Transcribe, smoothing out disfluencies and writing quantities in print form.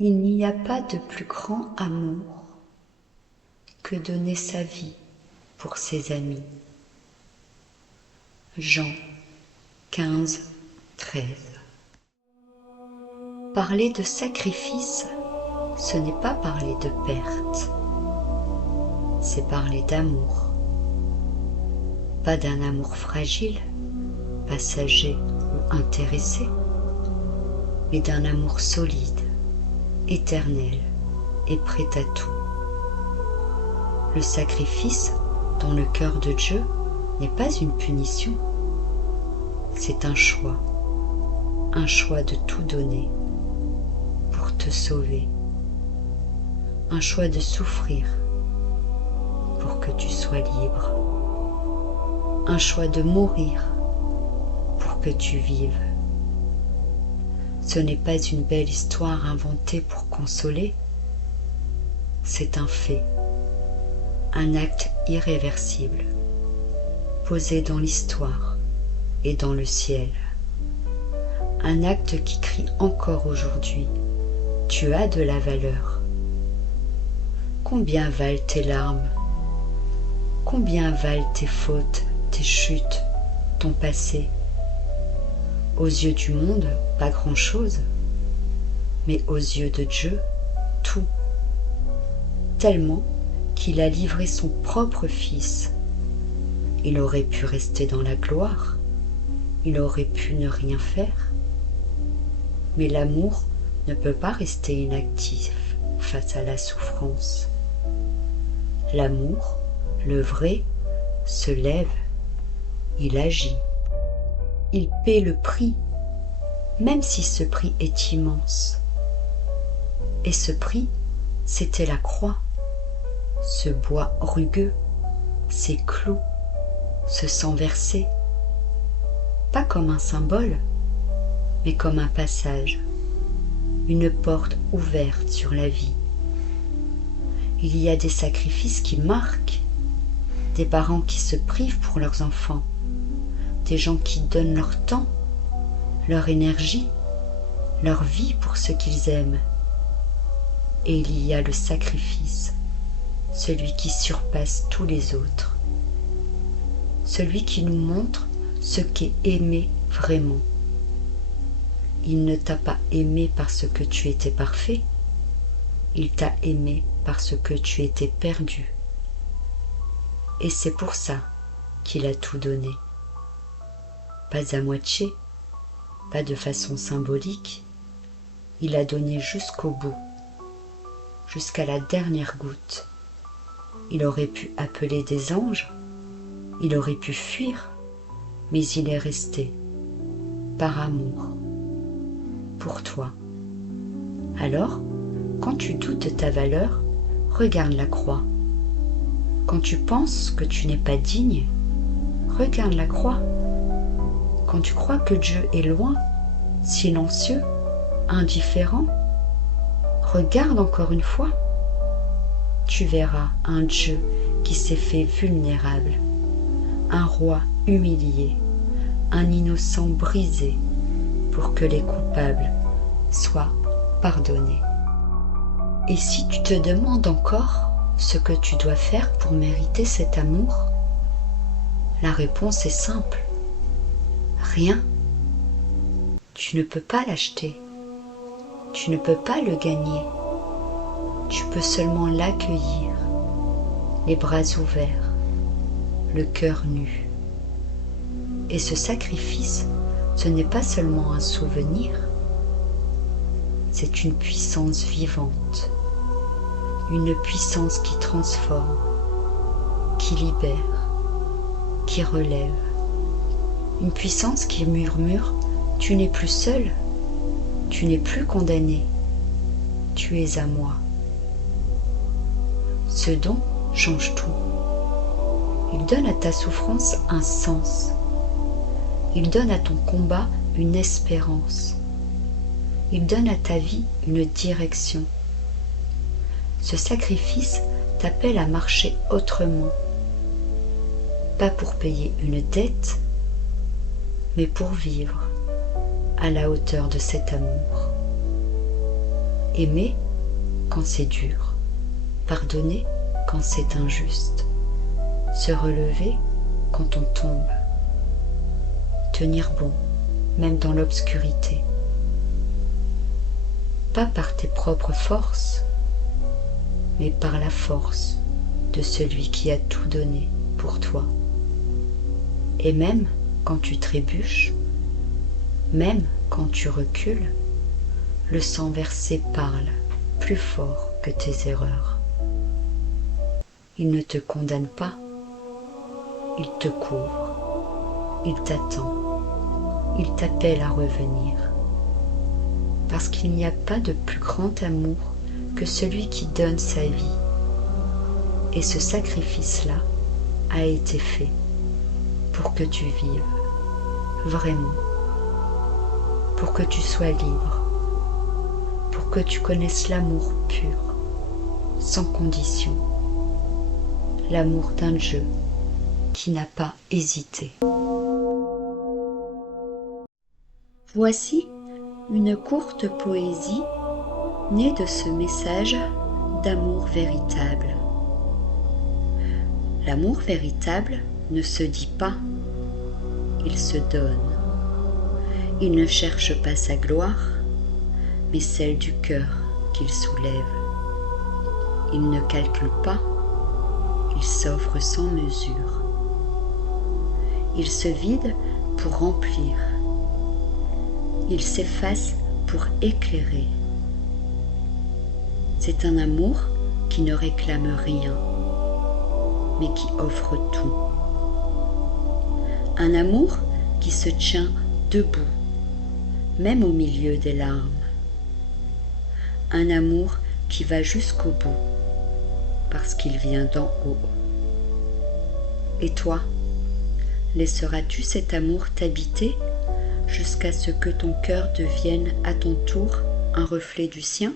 Il n'y a pas de plus grand amour que donner sa vie pour ses amis. Jean 15, 13. Parler de sacrifice, ce n'est pas parler de perte, c'est parler d'amour. Pas d'un amour fragile, passager ou intéressé, mais d'un amour solide, éternel et prêt à tout. Le sacrifice dans le cœur de Dieu n'est pas une punition, c'est un choix de tout donner pour te sauver, un choix de souffrir pour que tu sois libre, un choix de mourir pour que tu vives. Ce n'est pas une belle histoire inventée pour consoler, c'est un fait, un acte irréversible, posé dans l'histoire et dans le ciel. Un acte qui crie encore aujourd'hui, tu as de la valeur. Combien valent tes larmes? Combien valent tes fautes, tes chutes, ton passé? Aux yeux du monde, pas grand-chose, mais aux yeux de Dieu, tout. Tellement qu'il a livré son propre Fils. Il aurait pu rester dans la gloire, il aurait pu ne rien faire. Mais l'amour ne peut pas rester inactif face à la souffrance. L'amour, le vrai, se lève, il agit. Il paie le prix, même si ce prix est immense. Et ce prix, c'était la croix, ce bois rugueux, ces clous, ce sang versé, pas comme un symbole, mais comme un passage, une porte ouverte sur la vie. Il y a des sacrifices qui marquent, des parents qui se privent pour leurs enfants, des gens qui donnent leur temps, leur énergie, leur vie pour ce qu'ils aiment. Et il y a le sacrifice, celui qui surpasse tous les autres, celui qui nous montre ce qu'est aimer vraiment. Il ne t'a pas aimé parce que tu étais parfait, il t'a aimé parce que tu étais perdu. Et c'est pour ça qu'il a tout donné. Pas à moitié, pas de façon symbolique, il a donné jusqu'au bout, jusqu'à la dernière goutte. Il aurait pu appeler des anges, il aurait pu fuir, mais il est resté, par amour, pour toi. Alors, quand tu doutes ta valeur, regarde la croix. Quand tu penses que tu n'es pas digne, regarde la croix. Quand tu crois que Dieu est loin, silencieux, indifférent, regarde encore une fois. Tu verras un Dieu qui s'est fait vulnérable, un roi humilié, un innocent brisé pour que les coupables soient pardonnés. Et si tu te demandes encore ce que tu dois faire pour mériter cet amour, la réponse est simple. Rien. Tu ne peux pas l'acheter. Tu ne peux pas le gagner. Tu peux seulement l'accueillir, les bras ouverts, le cœur nu. Et ce sacrifice, ce n'est pas seulement un souvenir, c'est une puissance vivante, une puissance qui transforme, qui libère, qui relève. Une puissance qui murmure « Tu n'es plus seul, tu n'es plus condamné, tu es à moi ». Ce don change tout. Il donne à ta souffrance un sens. Il donne à ton combat une espérance. Il donne à ta vie une direction. Ce sacrifice t'appelle à marcher autrement, pas pour payer une dette, mais pour vivre à la hauteur de cet amour. Aimer quand c'est dur, pardonner quand c'est injuste, se relever quand on tombe, tenir bon même dans l'obscurité. Pas par tes propres forces, mais par la force de celui qui a tout donné pour toi. Et même quand tu trébuches, même quand tu recules, le sang versé parle plus fort que tes erreurs. Il ne te condamne pas, il te couvre, il t'attend, il t'appelle à revenir. Parce qu'il n'y a pas de plus grand amour que celui qui donne sa vie. Et ce sacrifice-là a été fait pour que tu vives vraiment, pour que tu sois libre, pour que tu connaisses l'amour pur, sans condition, l'amour d'un Dieu qui n'a pas hésité. Voici une courte poésie née de ce message d'amour véritable. L'amour véritable ne se dit pas, il se donne. Il ne cherche pas sa gloire, mais celle du cœur qu'il soulève. Il ne calcule pas, il s'offre sans mesure. Il se vide pour remplir. Il s'efface pour éclairer. C'est un amour qui ne réclame rien, mais qui offre tout. Un amour qui se tient debout, même au milieu des larmes. Un amour qui va jusqu'au bout, parce qu'il vient d'en haut. Et toi, laisseras-tu cet amour t'habiter jusqu'à ce que ton cœur devienne à ton tour un reflet du sien ?